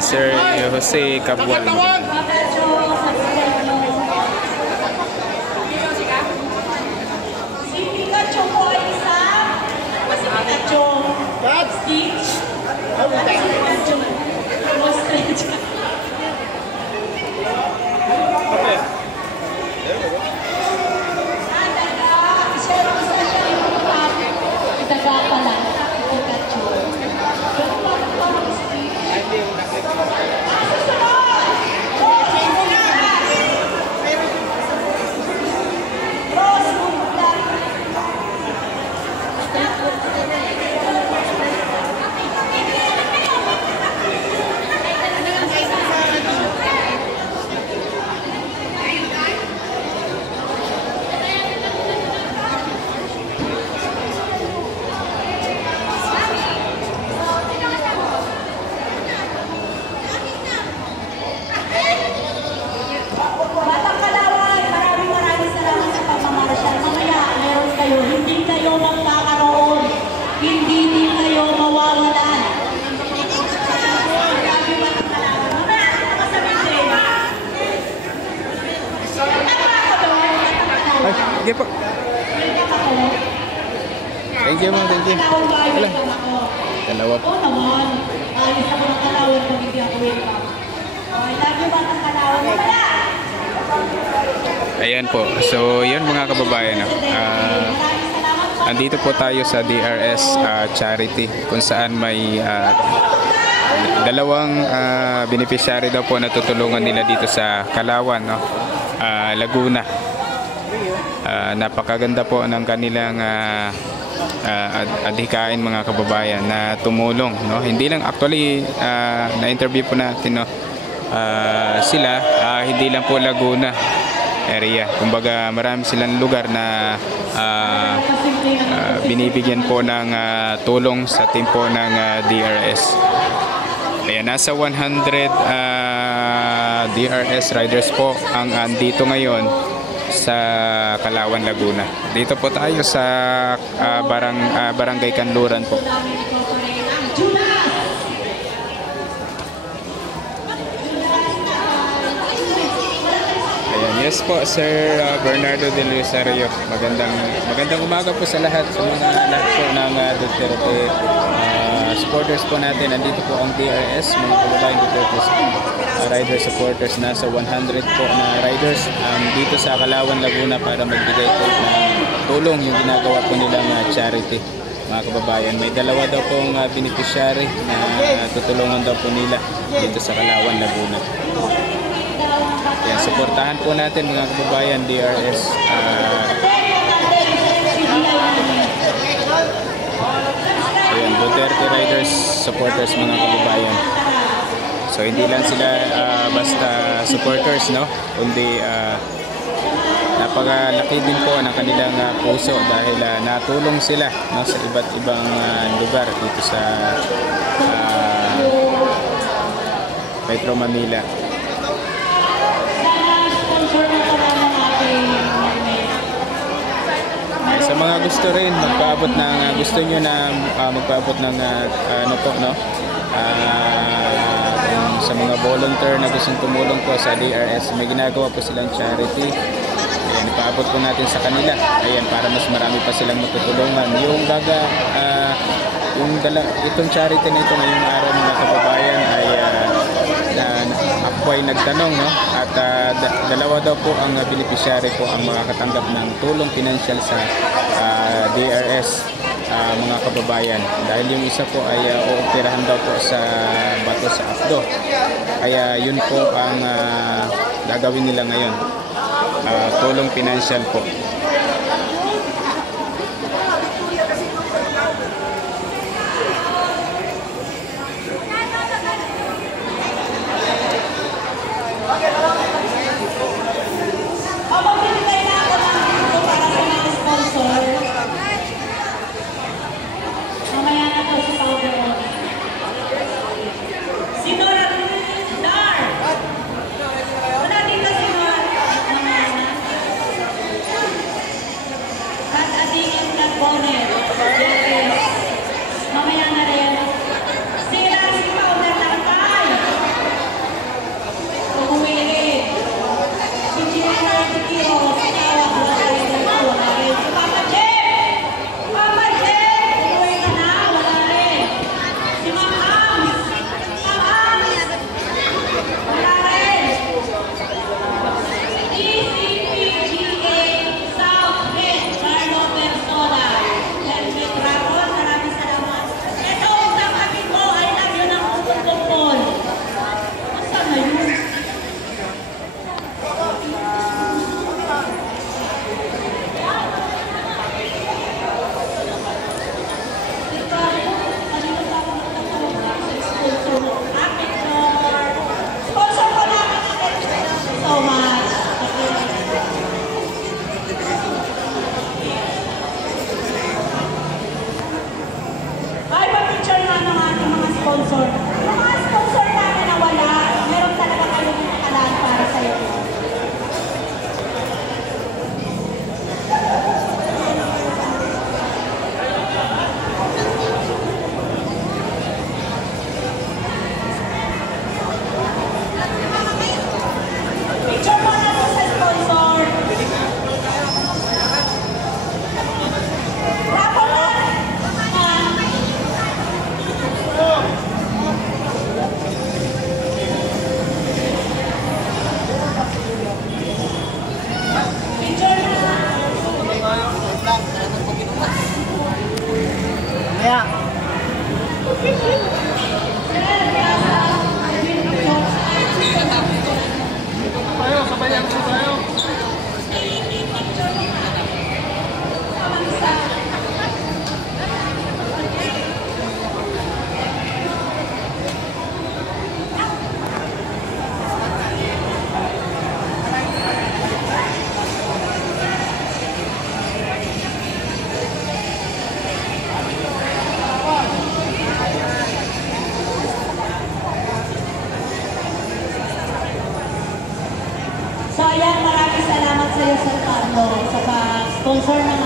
Sir Jose Cabwal. Sige po. Thank you, ma'am. Thank you. Wala. Dalawa po. Ayan po. So, yun mga kababayan. Andito po tayo sa DRS Charity kung saan may dalawang beneficiary daw po na tutulungan nila dito sa Kalawan, no? Laguna. Napakaganda po ng kanilang adhikain mga kababayan na tumulong, no? Hindi lang actually na-interview po natin, no? Sila hindi lang po Laguna area, kumbaga marami silang lugar na binibigyan po ng tulong sa team po ng DRS. Ayan, nasa 100 DRS riders po ang andito ngayon sa Kalawan, Laguna. Dito po tayo sa Barangay Kanluran po. Ayan, yes po, Sir Bernardo de Luisario. Magandang umaga po sa lahat, sa mga lahat po ng Duterte supporters po natin. Nandito po ang DRS, mga kababayan Duterte rider supporters. Nasa 100 po na riders dito sa Kalawan, Laguna para magbigay po ng tulong yung ginagawa po nilang charity, mga kababayan. May dalawa daw pong beneficiary na tutulungan daw po nila dito sa Kalawan, Laguna. Yan, suportahan po natin mga kababayan DRS. Ayan, Duterte riders supporters mga kababayan. So hindi lang sila basta supporters, no, kundi napakalaki din po ng kanilang puso dahil natulong sila, no, sa iba't ibang lugar dito sa Metro Manila. Sa mga gusto rin magpaabot ng gusto nyo na magpaabot ng ano po, no, sa mga volunteer na gustong tumulong po sa DRS, may ginagawa po silang charity. Ayan, ipaabot po natin sa kanila. Ayan, para mas marami pa silang matutulungan. Itong charity na ito ngayong araw mga kababayan ay ako ay nagtanong, no? At dalawa daw po ang beneficiary po ang makakatanggap ng tulong pinansyal sa DRS, mga kababayan, dahil yung isa po ay uoperahan daw po sa bato sa Apdo. Kaya yun po ang gagawin nila ngayon, tulong pinansyal po. Kaya, So ayan, maraming salamat sa iyo, Sir Carlo, sa pag-sponsor ng